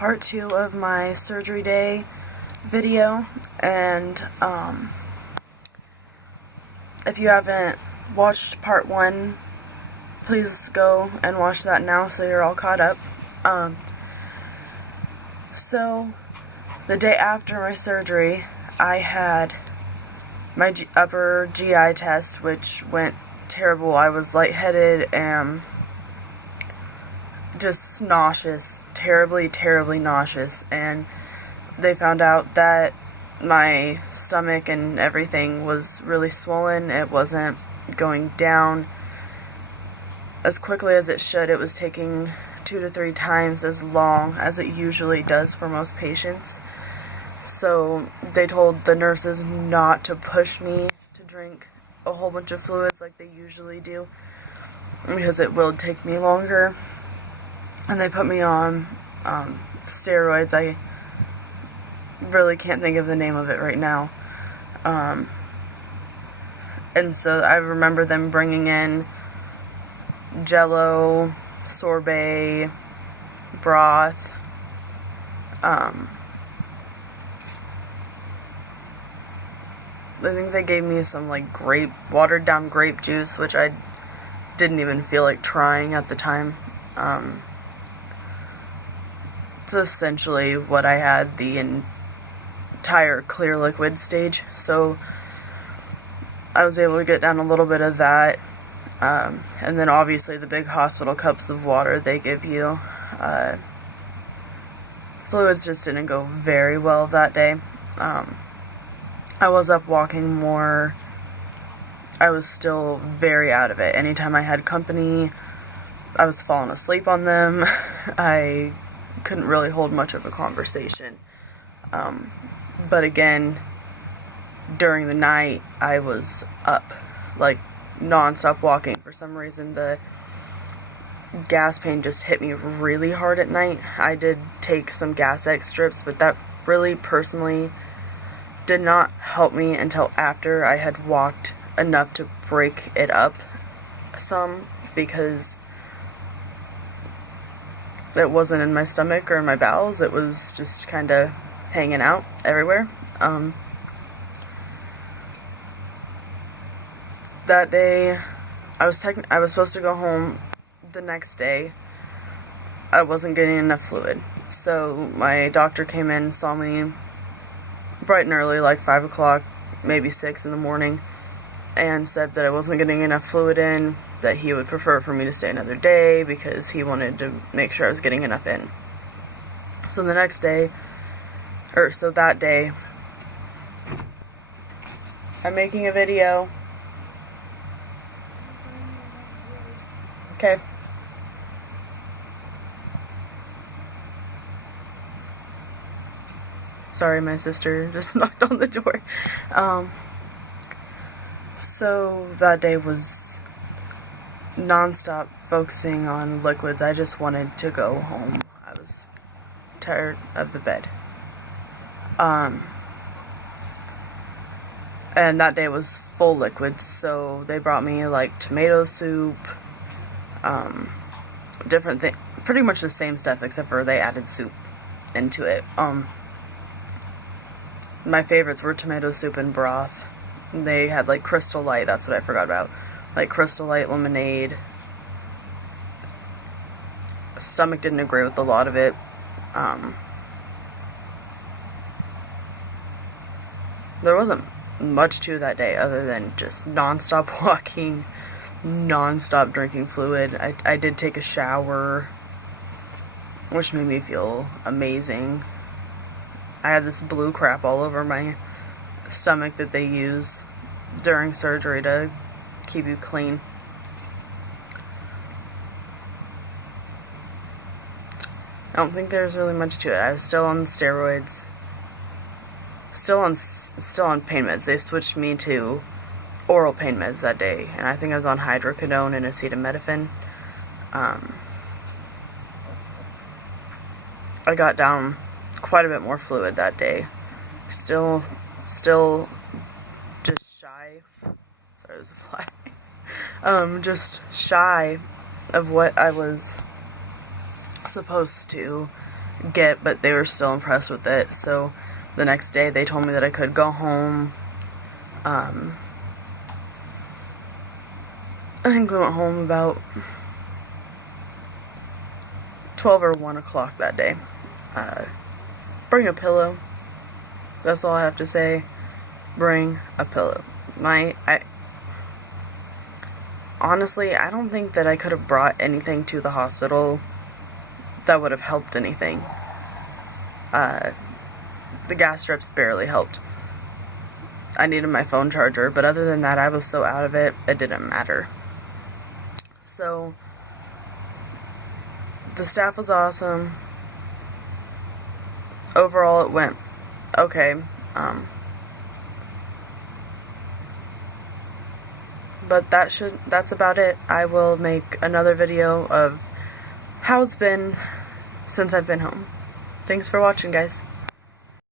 part 2 of my surgery day video, and if you haven't watched part 1, please go and watch that now so you're all caught up. So the day after my surgery, I had my upper GI test, which went terrible. I was lightheaded and just nauseous, terribly nauseous, and they found out that my stomach and everything was really swollen. It wasn't going down as quickly as it should. It was taking 2 to 3 times as long as it usually does for most patients. So they told the nurses not to push me to drink a whole bunch of fluids like they usually do, because it will take me longer. And they put me on steroids. I really can't think of the name of it right now. And so I remember them bringing in Jello, sorbet, broth, I think they gave me some like watered down grape juice, which I didn't even feel like trying at the time. It's essentially what I had the entire clear liquid stage, so I was able to get down a little bit of that, and then obviously the big hospital cups of water they give you. Fluids just didn't go very well that day. I was up walking more. I was still very out of it. Anytime I had company, I was falling asleep on them. I couldn't really hold much of a conversation. But again, during the night, I was up, like, non-stop walking. For some reason, the gas pain just hit me really hard at night. I did take some Gas-X strips, but that really, personally, did not help me until after I had walked enough to break it up some, because it wasn't in my stomach or in my bowels. It was just kind of hanging out everywhere. That day, I was supposed to go home the next day. I wasn't getting enough fluid, so my doctor came in, saw me bright and early, like 5 o'clock, maybe 6 in the morning, and said that I wasn't getting enough fluid in, that he would prefer for me to stay another day because he wanted to make sure I was getting enough in. So the next day, so that day, I'm making a video. Okay. Sorry, my sister just knocked on the door. So that day was non-stop focusing on liquids. I just wanted to go home. I was tired of the bed. And that day was full liquids, so they brought me like tomato soup, different things, pretty much the same stuff except for they added soup into it. My favorites were tomato soup and broth. They had like Crystal Light, that's what I forgot about. Like Crystal Light lemonade. Stomach didn't agree with a lot of it. There wasn't much to that day other than just non-stop walking, non-stop drinking fluid. I did take a shower, which made me feel amazing. I had this blue crap all over my stomach that they use during surgery to keep you clean. I don't think there's really much to it. I was still on steroids, still on pain meds. They switched me to oral pain meds that day, and I think I was on hydrocodone and acetaminophen. I got down quite a bit more fluid that day. Still just shy. Sorry, there's a fly. Just shy of what I was supposed to get, but they were still impressed with it. So the next day they told me that I could go home. I think we went home about 12 or 1 o'clock that day. Bring a pillow. That's all I have to say. Bring a pillow. Honestly, I don't think that I could have brought anything to the hospital that would have helped anything. The gas strips barely helped. I needed my phone charger, but other than that, I was so out of it, it didn't matter. So, the staff was awesome. Overall, it went okay. But that's about it. I will make another video of how it's been since I've been home. Thanks for watching, guys.